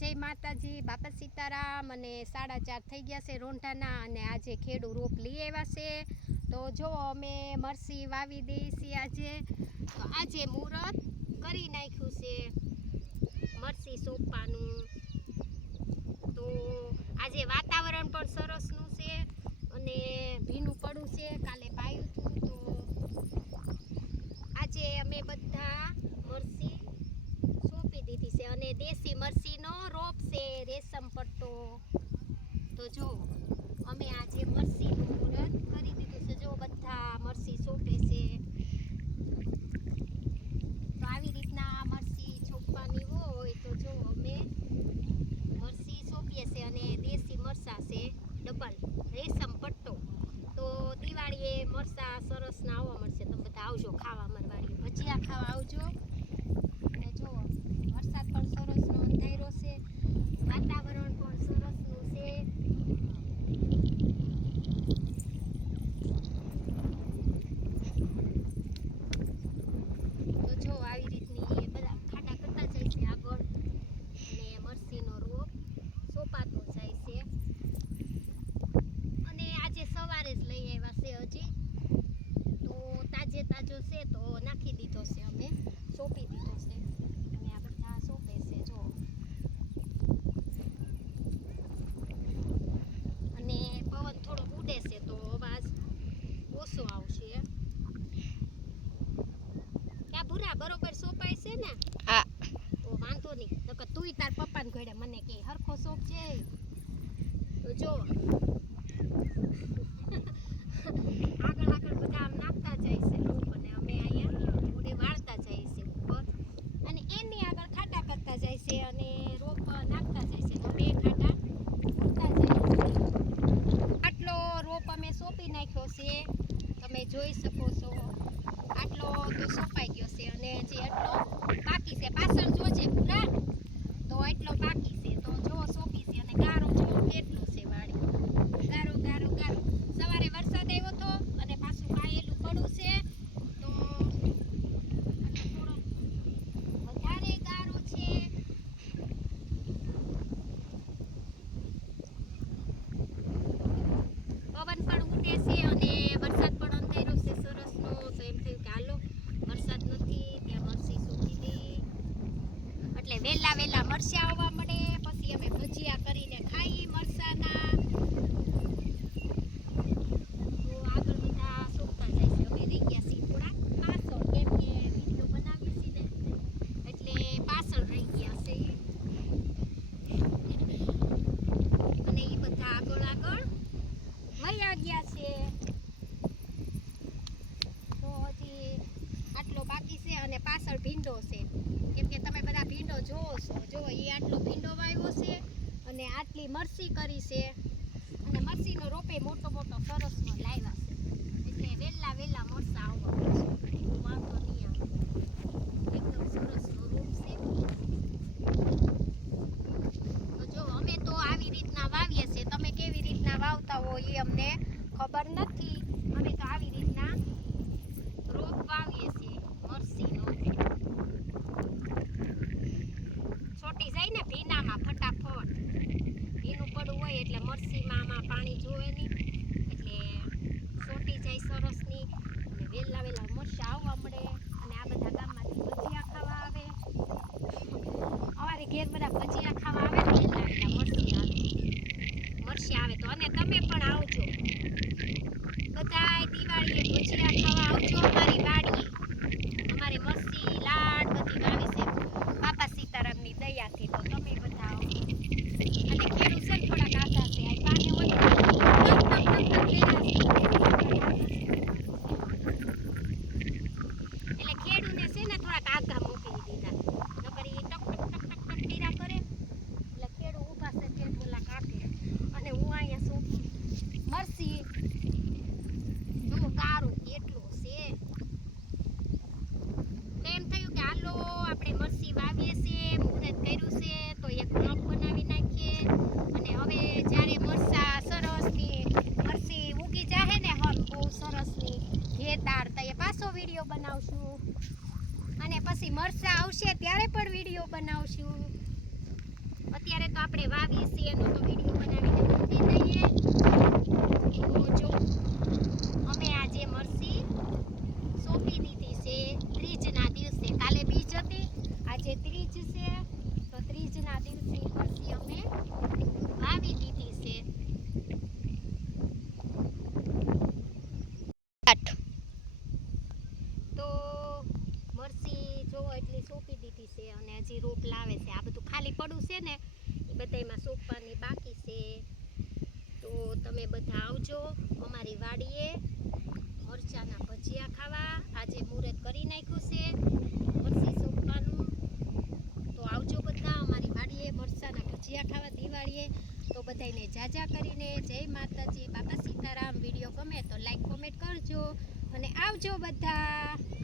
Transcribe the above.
જય માતાજી, બાપા સીતારામ. અને 4:30 થઈ ગયા છે રોંઢાના, અને આજે ખેડૂ રોપ લઈ આવ્યા છે. તો જો અમે મરસી વાવી દઈ છીએ આજે. તો આજે મુહૂર્ત કરી નાખ્યું છે મરસી સોંપવાનું. તો આજે વાતાવરણ પણ સરસનું છે અને ભીનું પડું છે. કાલે પાયું હતું. તો આજે અમે બધા મરસી સોંપી દીધી છે અને દેશી મરસીનો રોપ છે, રેશમ પટ્ટો. તો જો અમે આજે મરસીનું મુહૂર્ત કરી દીધું છે. જો બધા મરસી સોંપે છે. તો આવી રીતના મરસી છોપવાની હોય તો જો અમે મરસી સોંપીએ છીએ અને દેશી મરસા છે ડબલ રેશમ પટ્ટો. તો દિવાળીએ મરસા સરસના આવવા મળશે. તમે બધા આવજો ખાવા અમારી વાડીએ, ભજીયા ખાવા આવજો. અને જો વરસાદ પણ સરસનો અંધાર્યો છે, વાતાવરણ પણ સરસનું છે. તો જો આવી રીતની બધા ખાડા કરતા જાય છે આગળ, અને મરસીનો રોપ સોંપાતો જાય છે. અને આજે સવારે જ લઈ આવ્યા છે હજી. તો તાજો છે તો નાખી દીધો છે, અમે સોંપી દીધો છે. અને આ બધા સોંપે છે જો. અને પવન થોડો ઉડે છે તો અવાજ ઓછો આવશે. ક્યાં ભૂરા બરોબર સોંપાય છે ને? હા. તો વાંધો નહીં, નકર તુંય તાર પપ્પાને ઘરે મને કે હરખો સોંપ છે. તો જો આગળ બધા આમ નાખતા જાય છે રોપ, અને અમે અહીંયા થોડી વાળતા જાય છે ઉપર, અને એની આગળ ખાડા કરતા જાય છે અને રોપ નાખતા જાય છે. અમે ખાડા કરતા જાય છે. આટલો રોપ અમે સોંપી નાખ્યો છે, તમે જોઈ શકો છો. આટલો તો સોંપાઈ ગયો છે અને જે આટલો બાકી છે પાછળ જોજે પૂરા. તો એટલો બાકી છે. તો જો સોંપી છે અને ગારો જો કેટલો છે વાડી. ગારો ગારો ગારો. સવારે વરસાદ આવ્યો હતો અને પાછું કાયેલું પડું છે. તો થોડો વધારે ગારો છે. પવન પણ ઉડે છે અને વરસાદ પણ અંધાર્યો છે સરસનો. તો એમ થયું કે હાલો વરસાદ નથી ત્યાં મરસી સોંપી દઈ, એટલે વહેલા મરસા આવવા મળે. પછી અમે ભજીયા કરીને ખાઈ મરસાના. તો આગળ બધા સોંપતા જાય છે. અમે રહી ગયા છીએ થોડા પાછળ, કેમ કે વિડીયો બનાવીએ છીએ ને એટલે પાછળ રહી ગયા છે. અને એ બધા આગળ વયા ગયા છે. તો હજી આટલો બાકી છે અને પાછળ ભીંડો છે. કેમ કે તમે બધા ભીંડો જોવો છો. જો એ આટલો ભીંડો વાવ્યો છે અને આટલી મરસી કરી છે. અને મરસીનો રોપે મોટો સરસનો લાવ્યા છે. એટલે વહેલા મરસા આવવા મળશે. વાંધો નહીં આવે. એકદમ સરસનો રોપ છે. તો જો અમે તો આવી રીતના વાવીએ છીએ. તમે કેવી રીતના વાવતા હોય એ અમને ખબર નથી. અમે તો આવી રીતના રોપ વાવીએ છીએ મરસીનો. છોટી જાય ને ભીનામાં ફટાફટ. ભીનું પડવું હોય એટલે મરસીમાં આમાં પાણી જોવે નહીં, એટલે છોટી જાય સરસની. અને વહેલા મરચાં આવવા મળે. અને આ બધા ગામમાંથી ભજીયા ખાવા આવે. અમારે ઘેર બધા ભજીયા ખાવા આવે ને વહેલા મરસી આવે તો. અને તમે પણ આવજો બધાય દિવાળીએ ભજીયા ખાવા આવજો અમારી વાડીએ. અમારે મરસી લાડ બધી વાવી છે બાપા સીતારામની દયાથી. તો તમે બધા આવજો. અને ખેડૂત છે ને થોડાક આઘા છે. આ પાને હોય એટલે ખેડૂને છે ને થોડાક આઘા મૂકી દીધા. નકર એ ટક કર્યા કરે. એટલે ખેડૂ ઊભા છે તે બોલા કાઢે. અને હું અહીંયા છું મરસી. જો ગારો કેટલો છે. આપણે વાવીએ છીએ એનો તો વિડીયો બનાવીને મૂકી દઈએ. તો જો અમે આજે મરસી સોંપી દીધી છે ત્રીજના દિવસે. કાલે બીજ હતી, આજે ત્રીજ છે, તો ત્રીજના દિવસે મરસી અમે વાવી દીધી છે. તો મરસી જોવો એટલી સોંપી દીધી છે અને હજી રોપ લાવે છે. આ બધું ખાલી પડું છે ને એ બધામાં સોંપવાની બાકી છે. તો તમે બધા આવજો અમારી વાડીએ મરચાના ભજીયા ખાવા. આજે મુહૂર્ત કરી નાખ્યું છે મરસી સોંપવાનું. તો આવજો બધા અમારી વાડીએ મરચાના ભજીયા ખાવા દિવાળીએ. તો બધાને જાજા કરીને જય માતાજી, બાપા સીતારામ. વિડીયો ગમે તો લાઈક કોમેન્ટ કરજો અને આવજો બધા.